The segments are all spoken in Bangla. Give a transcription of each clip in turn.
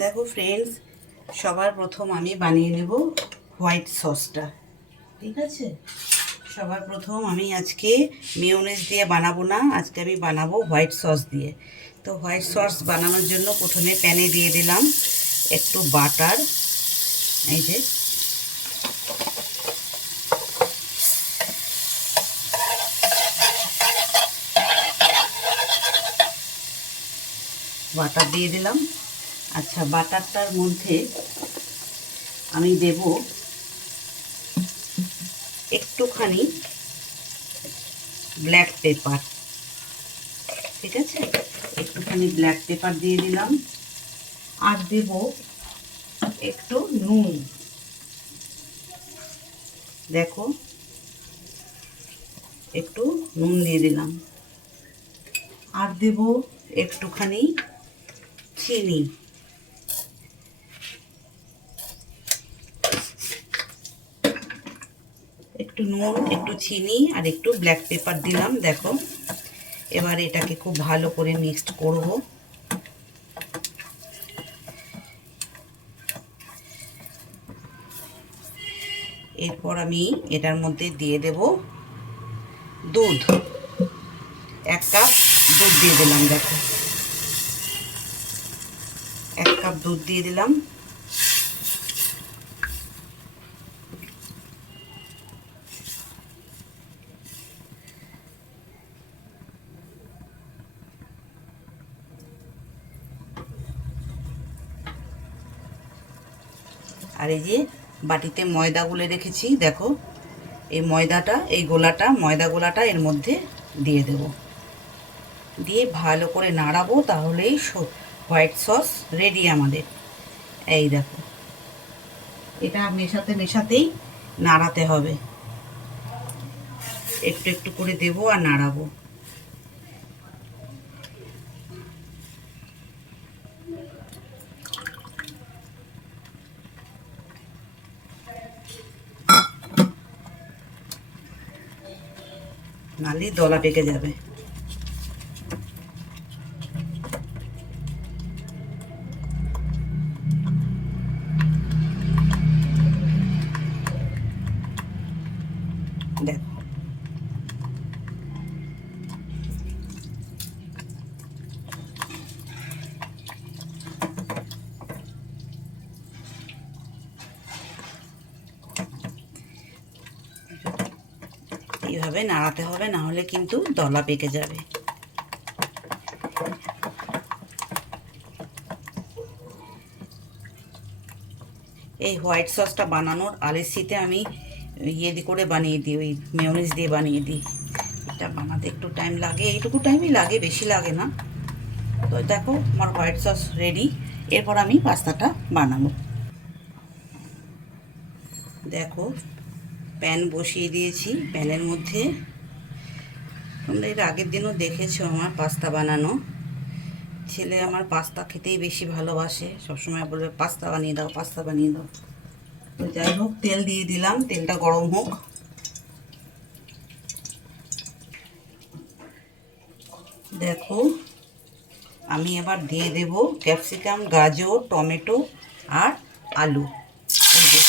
দেখো ফ্রেন্ডস সবার প্রথম আমি বানিয়ে নেব হোয়াইট সসটা ঠিক আছে? সবার প্রথম আমি আজকে মিওনেজ দিয়ে বানাবো না, আজকে আমি বানাবো হোয়াইট সস দিয়ে। তো হোয়াইট সস বানানোর জন্য প্রথমে প্যানে দিয়ে দিলাম একটু বাটার এই যে। বাটার দিয়ে দিলাম। আচ্ছা বাটারটার মধ্যে আমি দেব একটুখানি ব্ল্যাক পেপার ঠিক আছে? একটুখানি ব্ল্যাক পেপার দিয়ে দিলাম। আর দেব একটু নুন। দেখো, একটু নুন দিয়ে দিলাম। আর দেব একটুখানি চিনি। একটু নুন, একটু চিনি আর একটু ব্ল্যাক পেপার দিলাম, দেখো। এবার এটাকে খুব ভালো করে মিক্সড করব। এরপর আমি এটার মধ্যে দিয়ে দেব দুধ। এক কাপ দুধ দিয়ে দিলাম, দেখো। এক কাপ দুধ দিয়ে দিলাম। আর এই যে বাটিতে ময়দা গুলে রেখেছি, দেখো। এই ময়দাটা, এই গোলাটা, ময়দা গোলাটা এর মধ্যে দিয়ে দেব। দিয়ে ভালো করে নাড়াবো, তাহলেই হোয়াইট সস রেডি আমাদের। এই দেখো। এটা মেশাতে মেশাতেই নাড়াতে হবে। একটু একটু করে দেবো আর নাড়াবো। নালি দলা পেকে যাবে। এইভাবে নাড়াতে হবে, না হলে কিন্তু দলা পেকে যাবে। এই হোয়াইট সসটা বানানোর আলেসিতে আমি ইয়ে করে বানিয়ে দিই, ওই মেয়নিজ দিয়ে বানিয়ে দিই। এটা বানাতে একটু টাইম লাগে, এইটুকু টাইমই লাগে, বেশি লাগে না। তো দেখো, আমার হোয়াইট সস রেডি এরপর আমি পাস্তাটা বানাবো। দেখো প্যান বসিয়ে দিয়েছি প্যানের মধ্যে। তোমরা এর আগের দিনও দেখেছ আমার পাস্তা বানানো। ছেলে আমার পাস্তা খেতেই বেশি ভালোবাসে। সবসময় বলবে পাস্তা বানিয়ে দাও, পাস্তা বানিয়ে দাও। তো যাই হোক, তেল দিয়ে দিলাম, তেলটা গরম হোক। দেখো, আমি এবার দিয়ে দেব ক্যাপসিকাম, গাজর, টমেটো আর আলু এই যে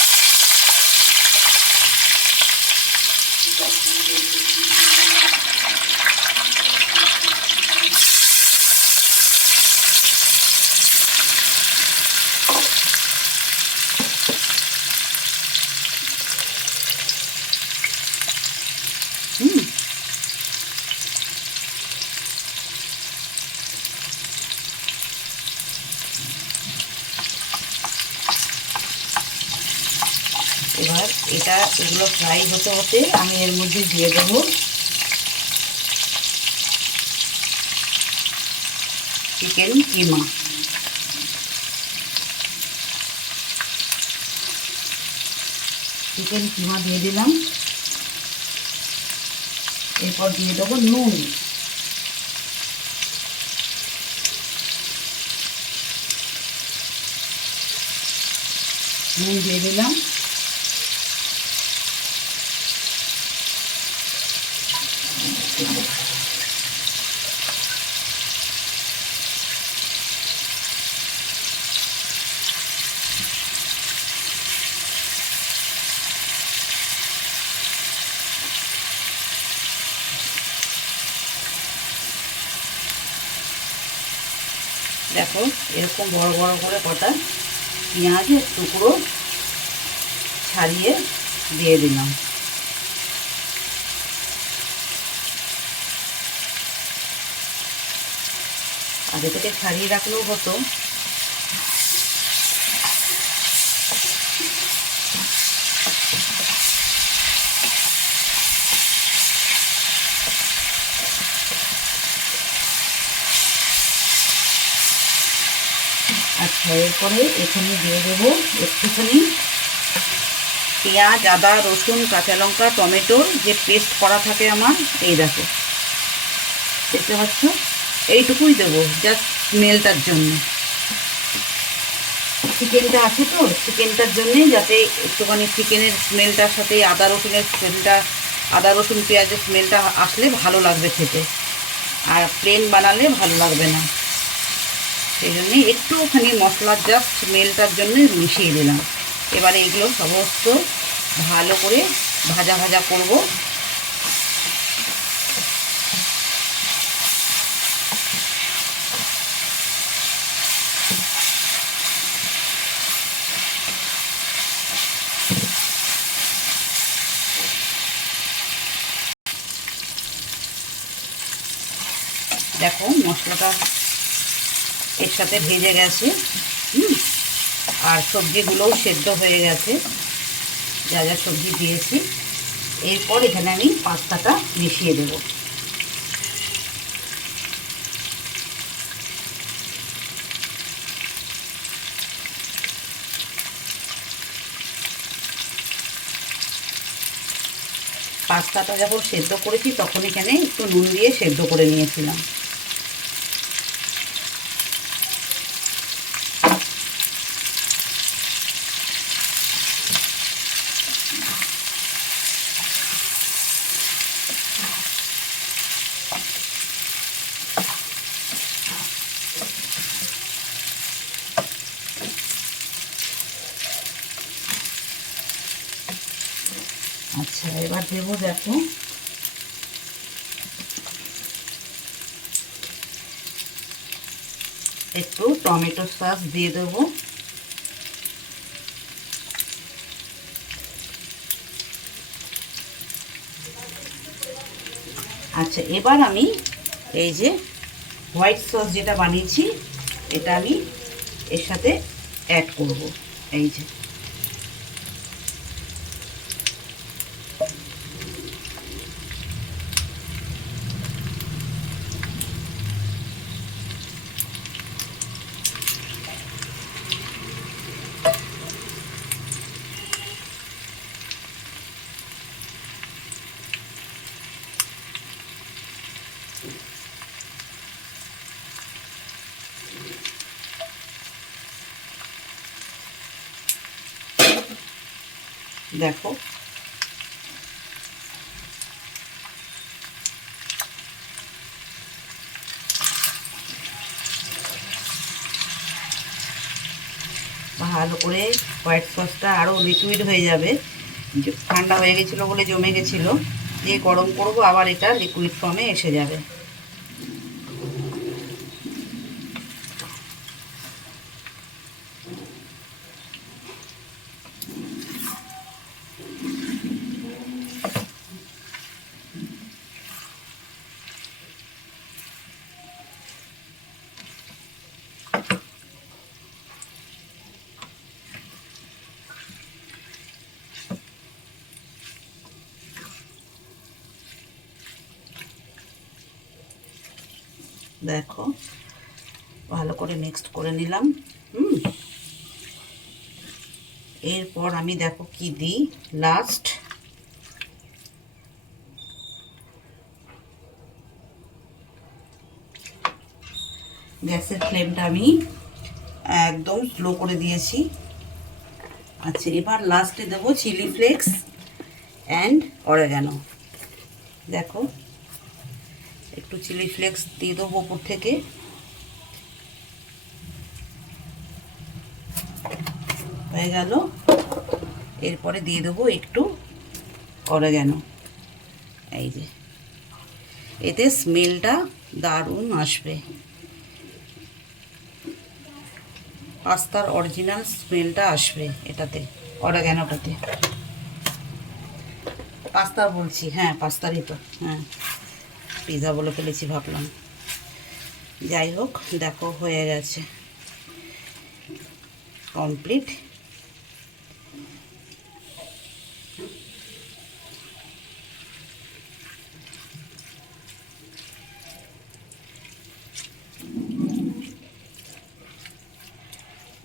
হুম এবার এটা, এগুলো ফ্রাই হতে হতে আমি এর মধ্যে দিয়ে দেবো। চিকেন কিমা চিকেন কিমা দিয়ে দিলাম। এরপর দিয়ে দেবো নুন। নুন দিয়ে দিলাম। দেখো এরকম বড় বড় করে কটা পেঁয়াজের টুকরো ছাড়িয়ে দিয়ে দিলাম। আগে থেকে ছাড়িয়ে রাখলেও হতো। আচ্ছা এরপরে এখানে দিয়ে দেবো একটুখানি পেঁয়াজ, আদা, রসুন, কাঁচা লঙ্কা টমেটোর যে পেস্ট করা থাকে আমার, এই দেখো। দেখতে পাচ্ছ? এইটুকুই দেবো জাস্ট স্মেলটার জন্য। চিকেনটা আছে তো চিকেনটার জন্যেই যাতে একটুখানি চিকেনের স্মেলটার সাথে আদা রসুনের স্মেলটা আদা রসুন, পেঁয়াজের স্মেলটা আসলে ভালো লাগবে খেতে। আর প্লেন বানালে ভালো লাগবে না। সেই জন্যে একটুখানি মশলার জাস্ট স্মেলটার জন্য মিশিয়ে দিলাম। এবারে এগুলো সমস্ত ভালো করে ভাজা ভাজা করব। দেখো মশলাটা এর সাথে ভেজে গেছে, হুম? আর সবজিগুলোও সেদ্ধ হয়ে গেছে, যা যা সবজি দিয়েছি। এরপর এখানে আমি পাস্তাটা মিশিয়ে দেব। পাস্তাটা যখন সেদ্ধ করেছি, তখন এখানে একটু নুন দিয়ে সেদ্ধ করে নিয়েছিলাম আচ্ছা এবার দেবো, দেখো। একটু টমেটো সস দিয়ে দেবো। আচ্ছা এবার আমি এই যে হোয়াইট সস যেটা বানিয়েছি, এটা আমি এর সাথে অ্যাড করব। এই যে। দেখো। ভালো করে হোয়াইট সসটা আরও লিকুইড হয়ে যাবে। ঠান্ডা হয়ে গেছিল বলে জমে গেছিল। দিয়ে গরম করব আবার এটা লিকুইড ফর্মে এসে যাবে। দেখো, ভালো করে মিক্সড করে নিলাম, হুম। এরপর আমি দেখো কি দিই লাস্ট গ্যাসের ফ্লেমটা আমি একদম স্লো করে দিয়েছি। আচ্ছা এবার লাস্টে দেবো চিলি ফ্লেক্স অ্যান্ড অরেগানো দেখো। একটু চিলি ফ্লেক্স দিয়ে দেবো ওপর থেকে। হয়ে গেল। এরপরে দিয়ে দেবো একটু অরেগানো এই যে। এতে স্মেলটা দারুণ আসবে। পাস্তার অরিজিনাল স্মেলটা আসবে এটাতে অরেগ্যানোটাতে পাস্তা বলছি হ্যাঁ পাস্তারই তো হ্যাঁ। পিৎজা বলে ফেলেছি ভাবলাম। যাই হোক, দেখো, হয়ে গেছে। কমপ্লিট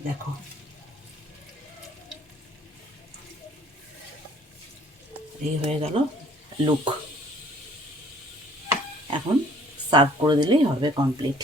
দেখো। এই হয়ে গেল লুক সার্ভ করে দিলেই হবে কমপ্লিট।